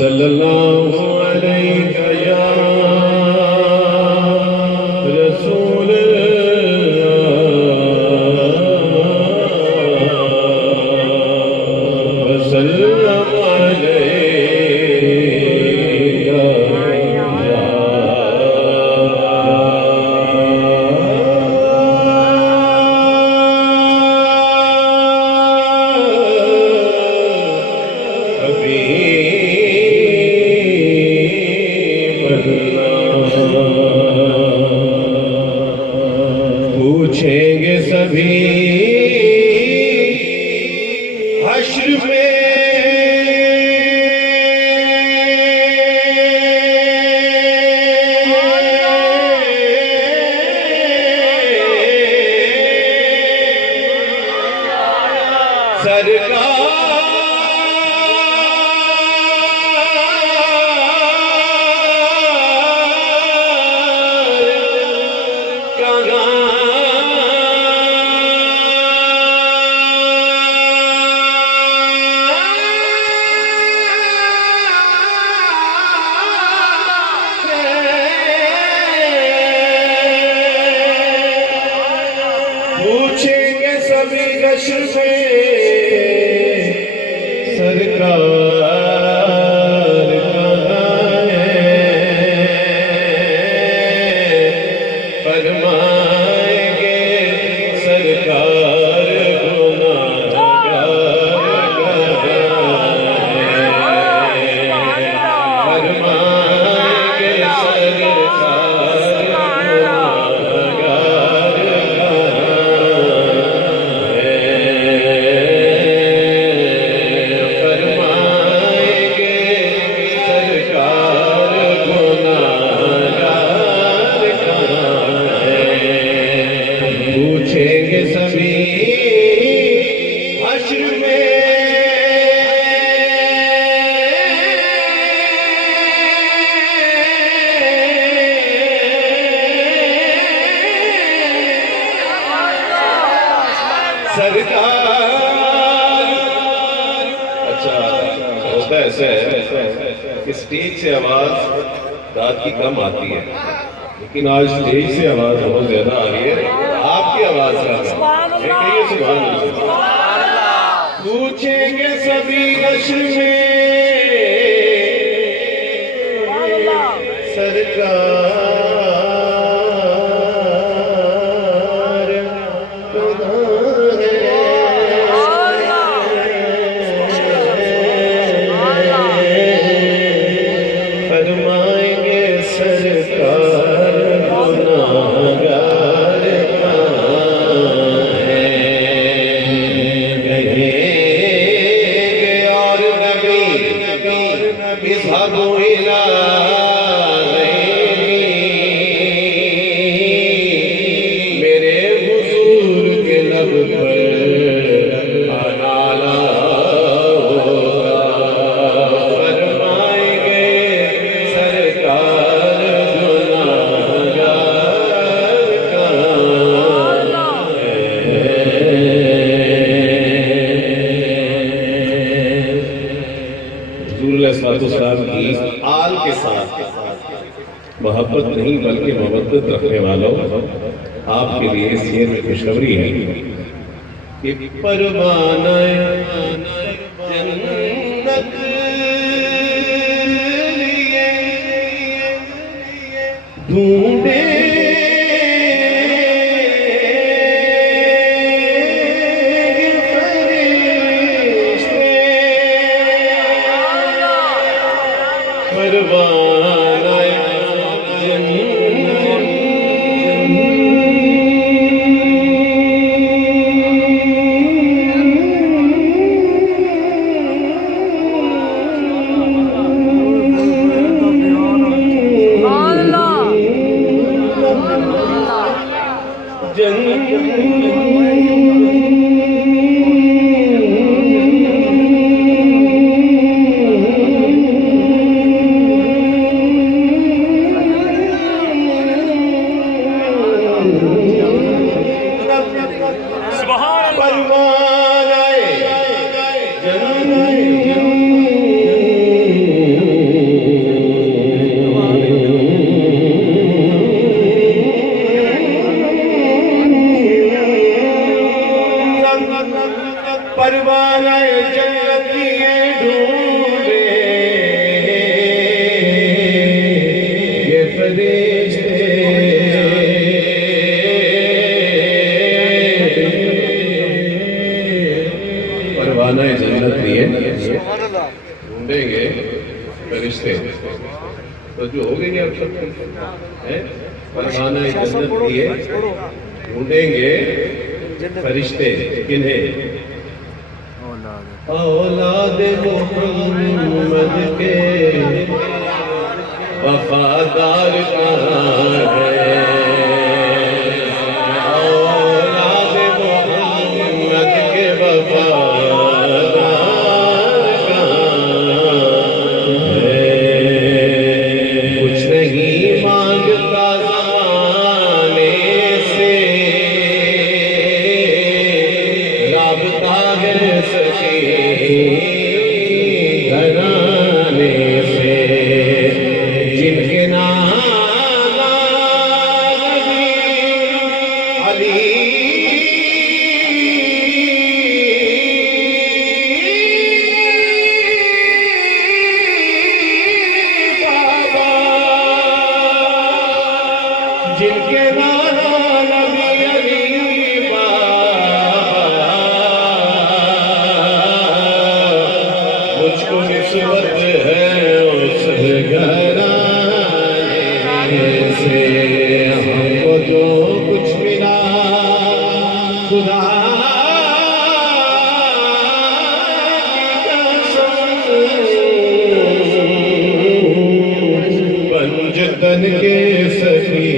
صلی اللہ علیہ یا رسول اللہ وسلم علیہ پوچھیں گے سبھی حشر میں پوچھیں گے سبھی حشر میں سرکار کہاں ہے فرمائیں گے سرکار گناہگار فرمائیں گے سرکار پوچھیں گے سبھی حشر میں سرکار اچھا ہوتا ایسا ہے کہ سٹیج سے آواز رات کی کم آتی ہے لیکن آج سٹیج سے آواز بہت زیادہ آ رہی ہے آپ کی آواز کا پوچھیں گے سبھی حشر میں سرکار فرمائیں گے سرکار گناہگار اور نبی اذهبوا إلى میرے حضور کے لب پر آنا ہوگا فرمائیں گے سرکار گناہگار کہاں ہے حضور علیہ السلام کی آل کے ساتھ محبت نہیں بلکہ مودت رکھنے والوں آپ کے لیے اس شعر میں خوشخبری ہے کہ پروانہ جنت لیے ڈھونڈے پروانہ فرشتے تو جو ہو گئی اب سب فرمانا جنت لیے ڈھونڈیں گے فرشتے کنہیں اولاد محمد کے وفادار کہاں ہے اولاد محمد کے وفادار کہاں ہے کچھ نہیں مانگتا زمانے سے رابطہ ہے سچی گھرانے سے جن کے نام علی بابا جن کے نام علی بابا مجھ کو نسبت ہے اس گھرانے سے ہم کو جو کچھ ملا خدا کی قسم پنجتن کے سخی